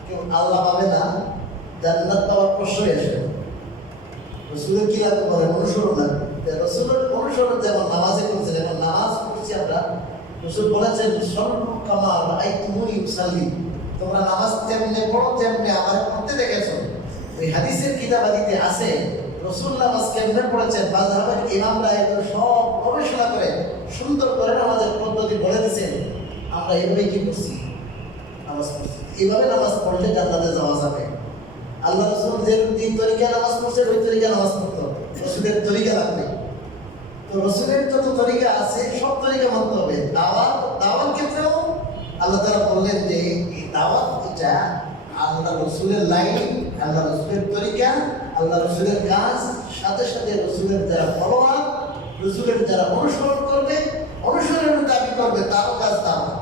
কেউ আল্লাহ পাবে না, জান্নাত পাওয়ার প্রশ্নই আসে না। রাসূলের কি লাগবে বলেন? অনুসরণ লাগবে। রাসূলের অনুসরণ যেমন নামাজে করছে, যেমন নামাজ পড়ছি আমরা, রাসূল বলেছেন সল্লু কামা রাআইতুমুনি উসাল্লি, তোমরা নামাজ যেমনে পড়ো যেমনে আমার পড়তে দেখেছো। ওই হাদিসের কিতাবাদিতে আছে রাসূল নামাজ কেমনে পড়েছেন, মাযহাবের ইমামরা এগুলো সব গবেষণা করে সুন্দর করে নামাজের পদ্ধতি বলে দিয়েছেন। আমরা এভাবেই কি করছি? নামাজ পড়ছি। এইভাবে নামাজ পড়লে জান্নাতে যাওয়া যাবে। আল্লাহ রাসূল যে তরিকা নামাজ পড়ছে ওই তরিকা নামাজ পড়তে হবে, রাসূলের তরিকা লাগবে। তো রাসূলের যত তরিকা আছে সব তরিকা মানতে হবে। দাওয়াত ক্ষেত্রেও আল্লাহ তাআলা বললেন যে এই দাওয়াত এটা আল্লাহ রাসূলের লাইন, আল্লাহ রাসূলের তরিকা, আল্লাহ রাসূলের কাজ, সাথে সাথে রাসূলের যারা ফলোয়ার, রাসূলের যারা অনুসরণ করবে, অনুসরণের দাবি করবে, তারও কাজ দাওয়াত।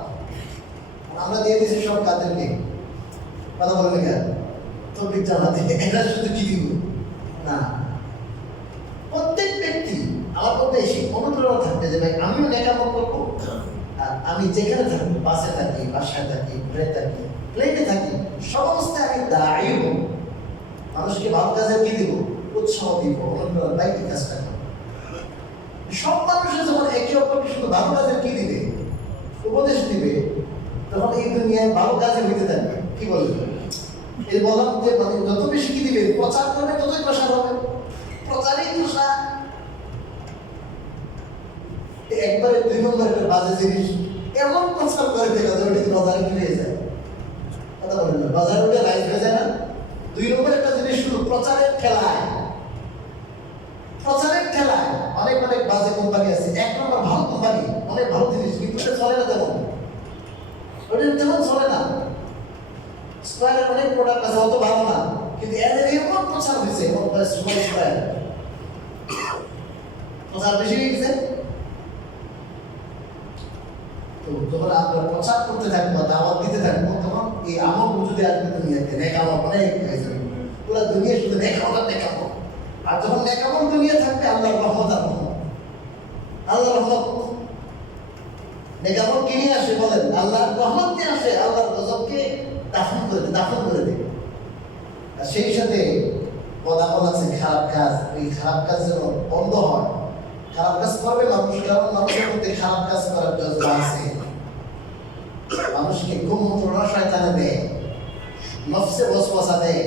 আমরা দিয়ে দিয়েছি সব কাদেরকে, কথা বলবে কেন? তৌফিক জামাতে এটা শুধু কি দিব না, প্রত্যেক ব্যক্তি আমার মধ্যে এসে অনুপ্রেরণা থাকবে যে ভাই আমিও নেকামল করবো, আর আমি যেখানে থাকি, বাসে থাকি, বাসায় থাকি, প্লেনে থাকি, সমস্ত আমি দাঁড়িয়ে মানুষকে ভালো কাজে কি দিব, উৎসাহ দিব, অনুপ্রেরণা বাইকে কাজটা করবো। সব মানুষের যখন একে অপরকে শুধু ভালো কাজে কি দিবে, উপদেশ দিবে, তখন এই দুনিয়ায় ভালো কাজে হইতে থাকবে। কি বলবে? এই বললাম যে মানে যত বেশি কি দিবে, প্রচার করবে, ততই প্রসার হবে। প্রচারই প্রসার। একবারে 2 নম্বর একটা বাজে জিনিস এমন প্রচার করে দেওয়া যায়, ওটা বাজারে কি হয়ে যায়, কথা বলেন না, বাজারে ওটা রাইজ হয়ে যায় না। 2 নম্বর একটা জিনিস শুধু প্রচারের খেলায়, অনেক অনেক বাজে কোম্পানি আছে। 1 নম্বর ভালো কোম্পানি, অনেক ভালো জিনিস, কিন্তু ওটা চলে না তেমন, ওটা তেমন চলে না। স্কয়ারের অনেক প্রোডাক্ট আছে, অত ভালো না, কিন্তু এদের এমন প্রচার হয়েছে, প্রচার বেশি হয়ে গেছে। তো যখন আমরা প্রচার করতে থাকবো, দাওয়াত দিতে থাকবো, তখন এই আমল যদি আসবে দুনিয়াতে, নেক আমল অনেক হয়ে যাবে। পুরো দুনিয়া শুধু নেক আমল। আর যখন নেক আমল দুনিয়া থাকবে, আল্লাহর রহমত আর রহমত, আল্লাহর রহমত। নেক আমল কি নিয়ে আসে বলেন? আল্লাহর রহমত নিয়ে আসে, আল্লাহর গজবকে দাফন করে দেবে। আর সেই সাথে বদামল আছে, খারাপ কাজ, ওই খারাপ কাজ যেন বন্ধ হয়। খারাপ কাজ করবে মানুষ, কারণ মানুষের মধ্যে খারাপ কাজ করার জজবা আছে। মানুষকে কুমন্ত্রণা শয়তানে দেয়, নফসে ওয়াসওয়াসা দেয়,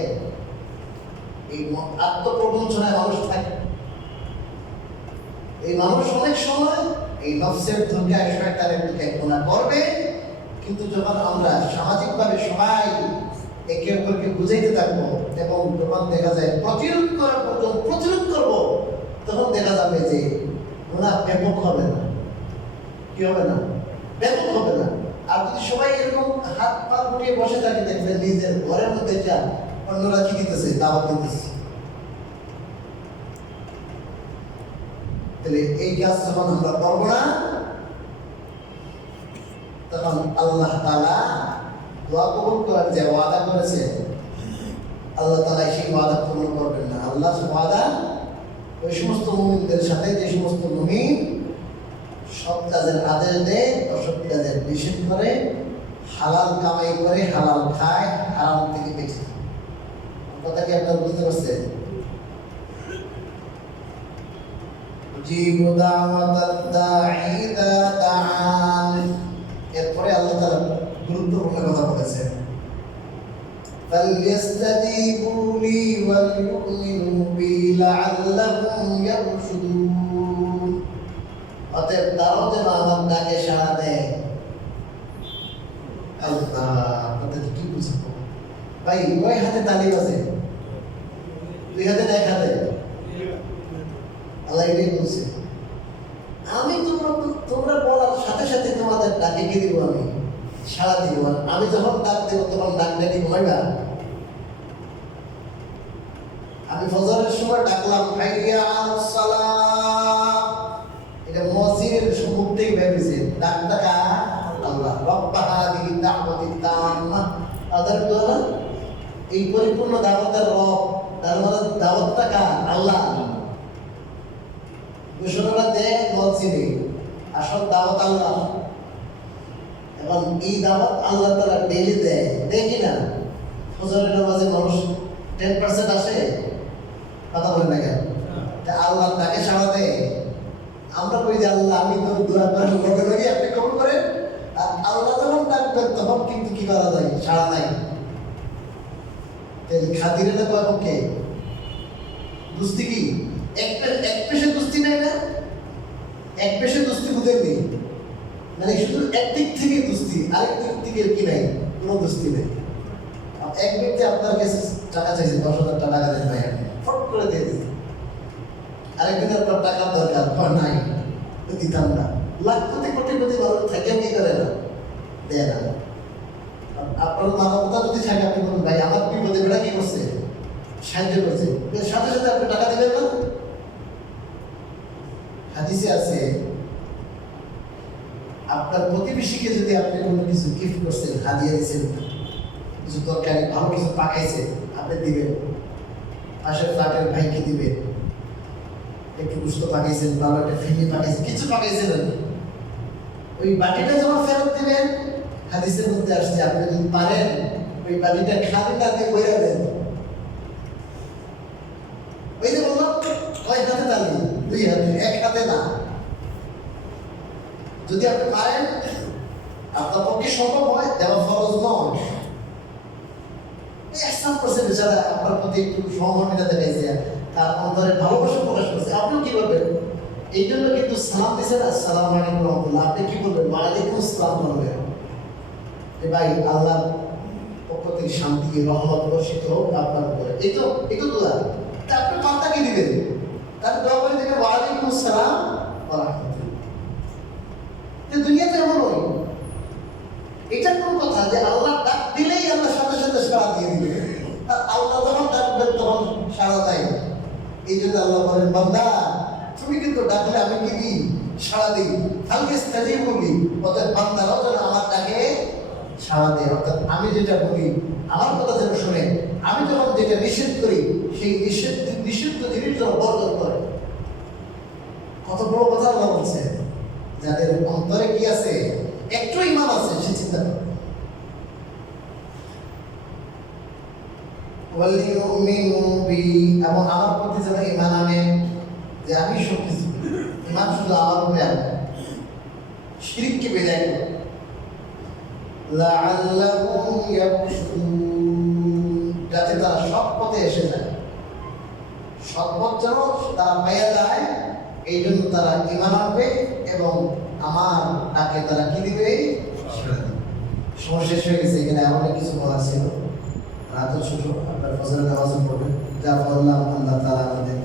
এই আত্মপ্রবঞ্চনায় মানুষ থাকে। এই মানুষ অনেক সময় এই নফসের ধোঁকায় শয়তানের দিকে গুনাহ করবে। কিন্তু যখন আমরা সামাজিকভাবে সবাই একে অপরকে বুঝাইতে থাকবো এবং যখন দেখা যায় প্রতিরোধ করবো, তখন দেখা যাবে যে গুনাহ ব্যাপক হবে না। কি হবে না? ব্যাপক হবে না। আর যদি সবাই এরকম হাত পা গুটিয়ে বসে থাকে, দেখবেন নিজের ঘরের মধ্যে যা অন্যরা কি দিতেছে, দাওয়াত দিতেছে। তাহলে এই কাজ যখন আমরা করবো না, তখন আল্লাহ তাআলা দোয়া কবুল করার যে ওয়াদা করেছে, আল্লাহ তাআলা সেই ওয়াদা পূর্ণ করবেন না। আল্লাহ ওয়াদা ওই সমস্ত মুমিনদের সাথে, যে সমস্ত মুমিন সৎ কাজের আদেশ দেয়, অসৎ কাজের নিষেধ করে, হালাল কামাই করে, হালাল খায়, হারাম থেকে বেঁচে থাকে। কথা কি আপনারা বুঝতে পারছেন? জিবু দাওয়াতাদ দাঈ ইযা দাআন। এরপরে আল্লাহ তাআলা গুরুত্বপূর্ণ কথা বলেছেন, ফালইস্তাজিবু লি ওয়াল ইউমিনু বি লাআল্লাহুম ইয়ারশুদুন। অতএব তারাও যেন আমার ডাকে সাড়া দেয়। আল্লাহ, আপনাদের কি বুঝবো ভাই? ওই হাতে তালি বাজে, 2 হাতে না 1 হাতে? আল্লাহ এটাই বলছে, আমি তোমরা বলার সাথে সাথে তোমাদের ডাকে কি দিব, আমি সাড়া দিব। আমি যখন ডাক দেবো তখন ডাক ডাকি ঘুমাইবা। আমি ফজরের সময় ডাকলাম, হাইয়া আলাস সালাহ, এটা মুয়াজ্জিনের মুখ থেকে ভেবেছে, ডাকটা কার? আল্লাহ। রব্বা হাদিহি দাওয়াতিত তাম্মা, তাদের দোয়া, এই পরিপূর্ণ দাওয়াতের রব, তার মানে দাওয়াতটা কার? আল্লাহ। ঘোষণাটা দেয় মুয়াজ্জিনে, আসল দাওয়াত আল্লাহ। এবং এই দাওয়াত আল্লাহ তাআলা ডেইলি দেয়, দেখি না? ফজরের নামাজে মানুষ 10% আসে, কথা বলেন না কেন? আল্লাহ তাকে সাড়া দেয়। আমরা কই যে আল্লাহ, আমি তো দোয়া করার লগে লগে আপনি কবুল করেন। আর আল্লাহ যখন ডাকবেন তখন কিন্তু কি করা যায়? সাড়া নাই। খাতিরে কে দুস্তি কি এক পেশে দুস্তি নাই না? এক পেশে দুস্তি বুঝেননি, মানে শুধু একদিক থেকে দুস্তি, আরেক দিক থেকে কি নাই, কোনো দুস্তি নেই। এক ব্যক্তি আপনার কাছে টাকা চাইছে, 10,000 টাকা দেন ভাই, আপনি ফট করে দিয়ে দিন। আরেকদিন আপনার টাকার দরকার, নাই দিতাম না। লাখ কোটি কোটি কোটি মানুষ থাকে, কি করে না, দেয় না। আপনার মানবতা যদি থাকে, আপনি বলুন ভাই আমার বিপদে বেড়া কি করছে, সাহায্য করছে, সাথে সাথে আপনি টাকা দেবেন না? হাদিসে আছে, আপনার প্রতিবেশীকে যদি আপনি কোনো কিছু গিফট করছেন, হাদিয়া দিয়েছেন, কিছু তরকারি ভালো কিছু পাকাইছে, আপনি দিবেন। পাশের ফ্ল্যাটের ভাইকে দিবেন, একটু গুস্ত পাকাইছেন, ভালো একটা ফিরি পাকাইছেন, কিছু পাকাইছেন, ওই বাটিটা যখন ফেরত দিবেন, হাদিসের মধ্যে আসছে আপনি যদি পারেন ওই বাটিটা খালি না দিয়ে বইরা দেন। ওই যে বললাম কয় হাতে তালি, দুই হাতে, এক হাতে না। যদি আপনি পারেন, আপনার পক্ষে সম্ভব হয়, দেওয়া ফরজ নয়। ihsan করছে বেচারা, আপনার প্রতি একটু সহমর্মিতা দেখাইছে, তার অন্তরে ভালোবাসা প্রকাশ করছে, আপনিও কি করবেন? এই জন্য কিন্তু সালাম দিয়েছেন, আসসালামু আলাইকুম রহমতুল্লাহ, আপনি কি বলবেন? ওয়ালাইকুম আসসালাম বলবেন। ভাই আল্লাহর পক্ষ থেকে শান্তি রহমত বর্ষিত হোক আপনার উপরে, এই তো দোয়া। তা আপনি মাথা কি দিবেন? তার দোয়া করে দিবেন ওয়ালাইকুম আসসালাম ওয়া রাহমাতুল্লাহ। দুনিয়াতে এমনই, এটা কোন কথা যে আল্লাহ ডাক দিলেই আল্লাহ সাথে সাথে সাড়া দিয়ে দিবে? আল্লাহ যখন ডাকবেন তখন সাড়া দেয়। এই জন্য আল্লাহ বলেন, বান্দা তুমি কিন্তু ডাকলে আমি কি দিই? সাড়া দিই। হালকে স্থায়ী বলি, অর্থাৎ বান্দারাও যেন আমার ডাকে সাড়া দেয়। অর্থাৎ আমি যেটা বলি আমার কথা যেন শুনে, আমি যখন যেটা নিষেধ করি সেই নিষিদ্ধ জিনিস যেন বর্জন করে। কত বড় কথা আল্লাহ বলছে। যাদের অন্তরে কি আছে, একটু ইমান আছে, সে চিন্তা করে। এবং আমার প্রতি যেন ইমান আনে যে আমি সব কিছু, ইমান শুধু আমার উপরে আনে, শিরককে বিদায় করে। যাতে তারা সৎ পথে এসে যায়, সৎ পথ যেন তারা পাইয়া যায়, এই জন্য তারা ইমান আনবে এবং আমার ডাকে তারা কি দিবে? সময় শেষ হয়ে গেছে, এখানে অনেক কিছু বলার ছিল। রাত ছোট, আপনার ফজরের নামাজ পড়বেন, যা বললাম আল্লাহ তাআলা আমাদের